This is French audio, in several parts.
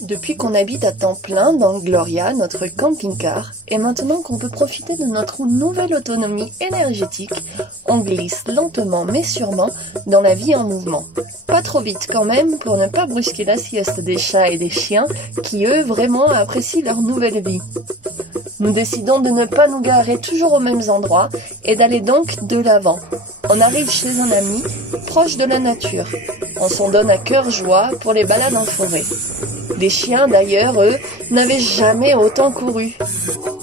Depuis qu'on habite à temps plein dans Gloria, notre camping-car, et maintenant qu'on peut profiter de notre nouvelle autonomie énergétique, on glisse lentement mais sûrement dans la vie en mouvement. Pas trop vite quand même pour ne pas brusquer la sieste des chats et des chiens qui eux vraiment apprécient leur nouvelle vie. Nous décidons de ne pas nous garer toujours aux mêmes endroits et d'aller donc de l'avant. On arrive chez un ami, proche de la nature. On s'en donne à cœur joie pour les balades en forêt. Les chiens, d'ailleurs, eux, n'avaient jamais autant couru.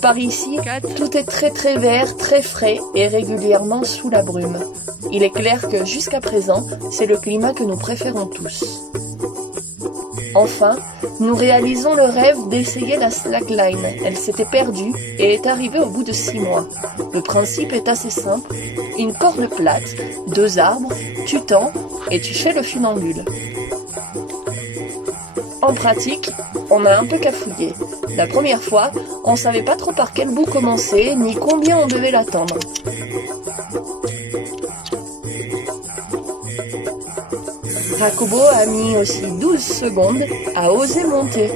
Par ici, tout est très vert, très frais et régulièrement sous la brume. Il est clair que jusqu'à présent, c'est le climat que nous préférons tous. Enfin, nous réalisons le rêve d'essayer la slackline. Elle s'était perdue et est arrivée au bout de 6 mois. Le principe est assez simple. Une corde plate, 2 arbres, tu tends et tu fais le funambule. En pratique, on a un peu cafouillé. La première fois, on savait pas trop par quel bout commencer, ni combien on devait l'attendre. Jacobo a mis aussi 12 secondes à oser monter.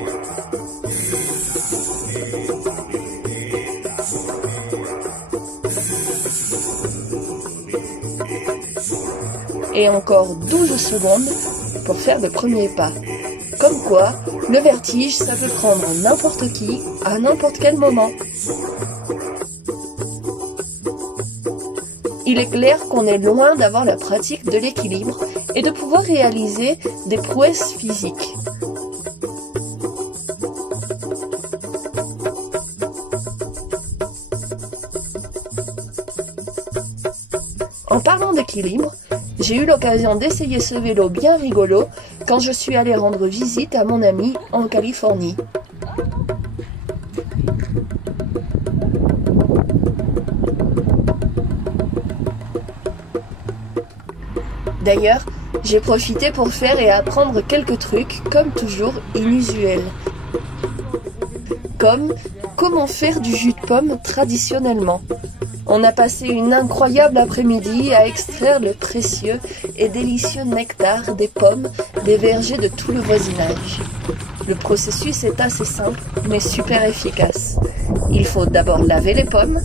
Et encore 12 secondes pour faire le premier pas. Comme quoi, le vertige, ça peut prendre n'importe qui, à n'importe quel moment. Il est clair qu'on est loin d'avoir la pratique de l'équilibre et de pouvoir réaliser des prouesses physiques. En parlant d'équilibre, j'ai eu l'occasion d'essayer ce vélo bien rigolo quand je suis allée rendre visite à mon ami en Californie. D'ailleurs, j'ai profité pour faire et apprendre quelques trucs, comme toujours, inusuels. Comme comment faire du jus de pomme traditionnellement. On a passé une incroyable après-midi à extraire le précieux et délicieux nectar des pommes des vergers de tout le voisinage. Le processus est assez simple, mais super efficace. Il faut d'abord laver les pommes,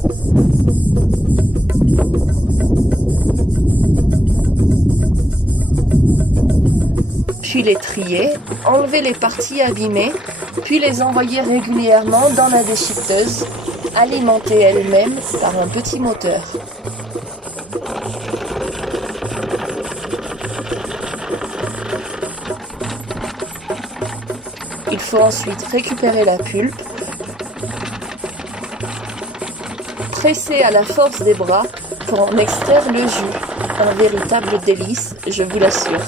puis les trier, enlever les parties abîmées, puis les envoyer régulièrement dans la déchiqueteuse, alimentée elle-même par un petit moteur. Il faut ensuite récupérer la pulpe, presser à la force des bras pour en extraire le jus. Un véritable délice, je vous l'assure.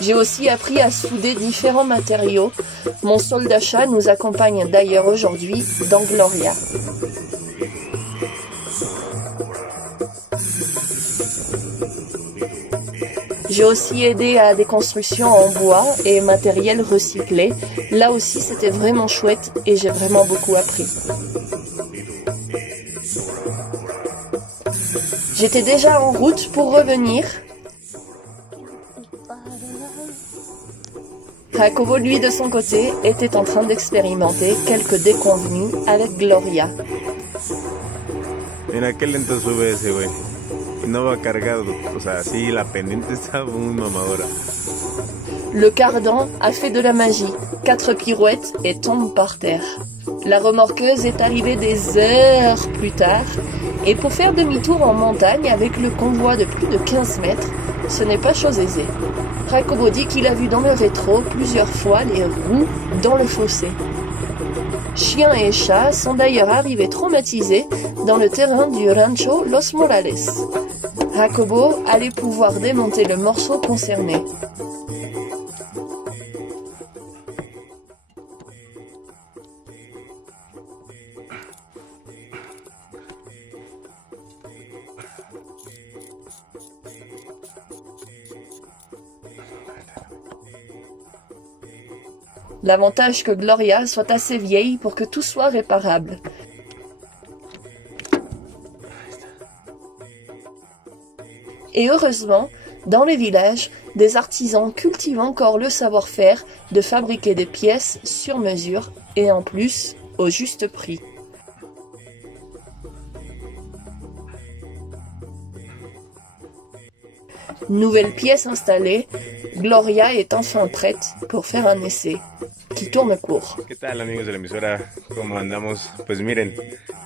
J'ai aussi appris à souder différents matériaux. Mon soldat chat nous accompagne d'ailleurs aujourd'hui dans Gloria. J'ai aussi aidé à des constructions en bois et matériel recyclé. Là aussi, c'était vraiment chouette et j'ai vraiment beaucoup appris. J'étais déjà en route pour revenir. Jacobo, lui, de son côté, était en train d'expérimenter quelques déconvenues avec Gloria. En aquel entonces sube ese, güey. No va cargado. O sea, sí, la pendiente está muy mamadora. Le cardan a fait de la magie. 4 pirouettes et tombe par terre. La remorqueuse est arrivée des heures plus tard. Et pour faire demi-tour en montagne avec le convoi de plus de 15 mètres, ce n'est pas chose aisée. Jacobo dit qu'il a vu dans le rétro plusieurs fois les roues dans le fossé. Chiens et chats sont d'ailleurs arrivés traumatisés dans le terrain du rancho Los Morales. Jacobo allait pouvoir démonter le morceau concerné. L'avantage que Gloria soit assez vieille pour que tout soit réparable. Et heureusement, dans les villages, des artisans cultivent encore le savoir-faire de fabriquer des pièces sur mesure et en plus au juste prix. Nouvelle pièce installée, Gloria est enfin prête pour faire un essai qui tourne court. ¿Qué tal, amigos de la emisora? ¿Cómo andamos? Pues miren,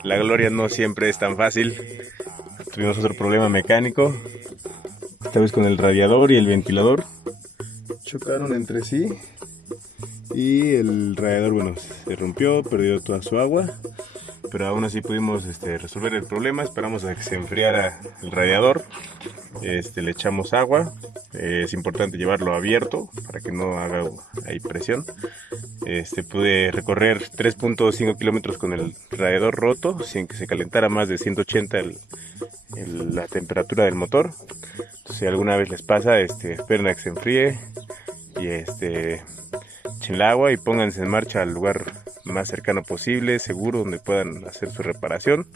la Gloria no siempre es tan fácil. Tuvimos otro problema mecánico. Esta vez con el radiador y el ventilador. Chocaron entre sí. Y el radiador, bueno, se rompió, perdió toda su agua. Pero aún así pudimos resolver el problema. Esperamos a que se enfriara el radiador. Le echamos agua. Es importante llevarlo abierto para que no haga ahí presión. Pude recorrer 3.5 kilómetros con el radiador roto sin que se calentara más de 180 la temperatura del motor. Entonces, si alguna vez les pasa, esperen a que se enfríe y echen el agua y pónganse en marcha al lugar más cercano posible, seguro, donde puedan hacer su reparación.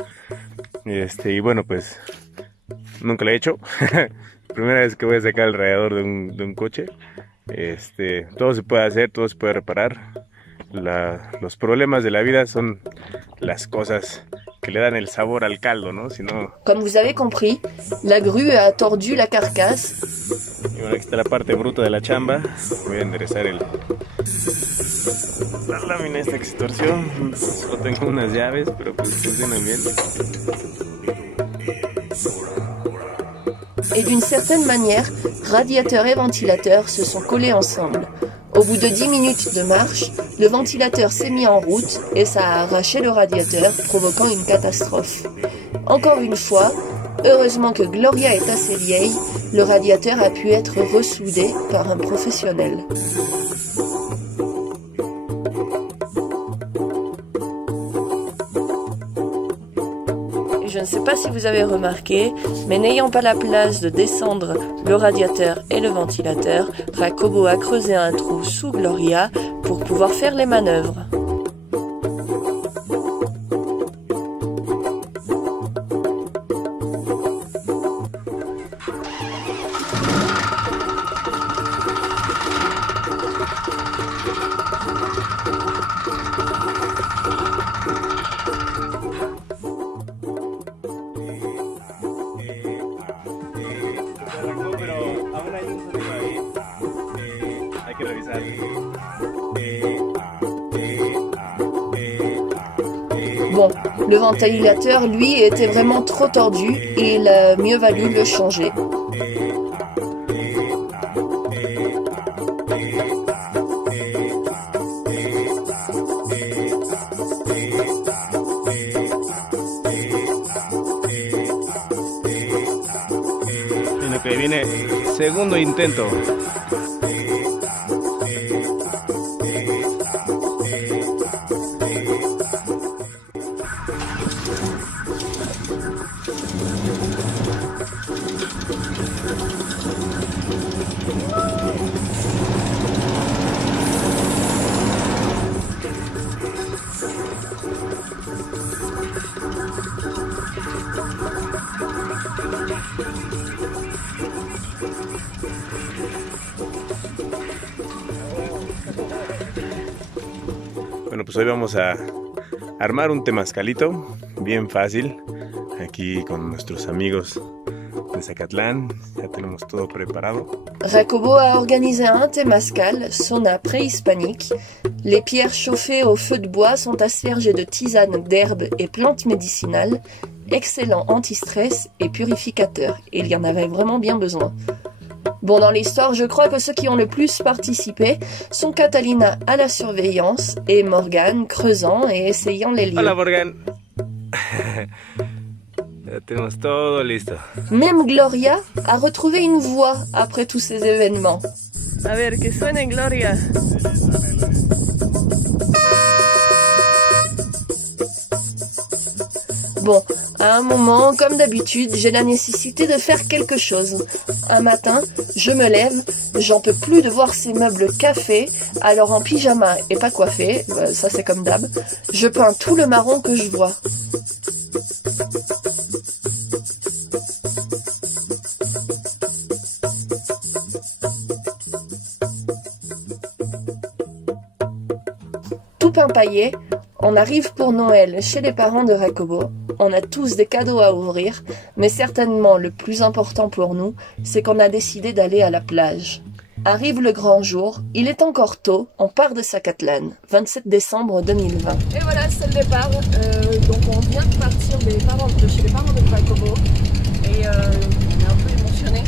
Y bueno, pues nunca lo he hecho. Primera vez que voy a sacar el radiador de un coche. Todo se puede hacer, todo se puede reparar. Los problemas de la vida son las cosas que le dan el sabor al caldo, ¿no? Si no... Comme vous avez compris, la grue a tordu la carcasse. Y bueno, aquí está la parte bruta de la chamba. Voy a enderezar la lámina esta que se torció. Solo tengo unas llaves, pero pues funcionan bien. Et d'une certaine manière, radiateur et ventilateur se sont collés ensemble. Au bout de 10 minutes de marche, le ventilateur s'est mis en route et ça a arraché le radiateur, provoquant une catastrophe. Encore une fois, heureusement que Gloria est assez vieille, le radiateur a pu être ressoudé par un professionnel. Je ne sais pas si vous avez remarqué, mais n'ayant pas la place de descendre le radiateur et le ventilateur, Jacobo a creusé un trou sous Gloria pour pouvoir faire les manœuvres. Bon, le ventilateur, lui, était vraiment trop tordu et il a mieux valu le changer. En lo que viene, segundo intento. Bueno, pues hoy vamos a armar un temazcalito bien fácil aquí con nuestros amigos de Zacatlán. Ya tenemos todo preparado. Jacobo a organisé un temazcal, sauna préhispanique. Les pierres chauffées au feu de bois sont aspergées de tisanes d'herbes et plantes médicinales, excellent anti-stress et purificateur. Et il y en avait vraiment bien besoin. Bon, dans l'histoire, je crois que ceux qui ont le plus participé sont Catalina à la surveillance et Morgane creusant et essayant les lieux. Hola, Morgane. Ya tenemos todo listo. Même Gloria a retrouvé une voix après tous ces événements. A ver, que suene Gloria. Bon, à un moment, comme d'habitude, j'ai la nécessité de faire quelque chose. Un matin, je me lève, J'en peux plus de voir ces meubles café, alors en pyjama et pas coiffé, ça c'est comme d'hab, je peins tout le marron que je vois. Tout pimpaillé, on arrive pour Noël chez les parents de Jacobo. On a tous des cadeaux à ouvrir, mais certainement le plus important pour nous, c'est qu'on a décidé d'aller à la plage. Arrive le grand jour, il est encore tôt, on part de Sakatlan, 27 décembre 2020. Et voilà, c'est le départ. Donc on vient de partir de chez les parents de Jacobo et on est un peu émotionnés.